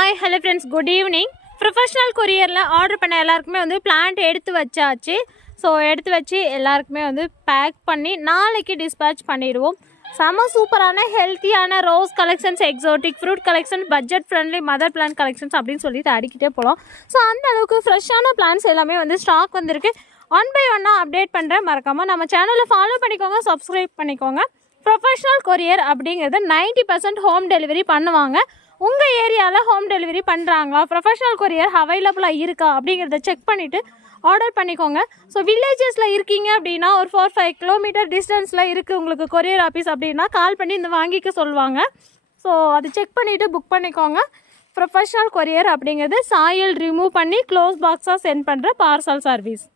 Hi hello friends, good evening. Professional கொரியரில் order பண்ண எல்லாருக்குமே வந்து பிளான்ட் எடுத்து வச்சாச்சு. ஸோ எடுத்து வச்சு எல்லாருக்குமே வந்து பேக் பண்ணி நாளைக்கு டிஸ்பேச் பண்ணிடுவோம். செம சூப்பரான ஹெல்த்தியான rose collections, exotic fruit collection, budget friendly mother plant collections அப்படின்னு சொல்லிட்டு அடிக்கிட்டே போகலாம். ஸோ அந்த அளவுக்கு ஃப்ரெஷ்ஷான பிளான்ஸ் எல்லாமே வந்து ஸ்டாக் வந்திருக்கு. ஒன் பை ஒன்னாக அப்டேட் பண்ணுறேன். மறக்காமல் நம்ம சேனலை ஃபாலோ பண்ணிக்கோங்க, சப்ஸ்கிரைப் பண்ணிக்கோங்க. ப்ரொஃபஷ்னல் கொரியர் அப்படிங்கிறது 90% ஹோம் டெலிவரி பண்ணுவாங்க. உங்கள் ஏரியாவில் ஹோம் டெலிவரி பண்ணுறாங்களா, ப்ரொஃபஷ்னல் கொரியர் அவைலபிளாக இருக்கா அப்படிங்கிறத செக் பண்ணிவிட்டு ஆர்டர் பண்ணிக்கோங்க. ஸோ வில்லேஜஸில் இருக்கீங்க அப்படின்னா ஒரு 4-5 கிலோமீட்டர் டிஸ்டன்ஸில் இருக்குது உங்களுக்கு கொரியர் ஆஃபீஸ் அப்படின்னா கால் பண்ணி இந்த வாங்கிக்க சொல்லுவாங்க. ஸோ அதை செக் பண்ணிவிட்டு புக் பண்ணிக்கோங்க. ப்ரொஃபஷ்னல் கொரியர் அப்படிங்கிறது சாயில் ரிமூவ் பண்ணி க்ளோஸ் பாக்ஸாக சென்ட் பண்ணுற பார்சல் சர்வீஸ்.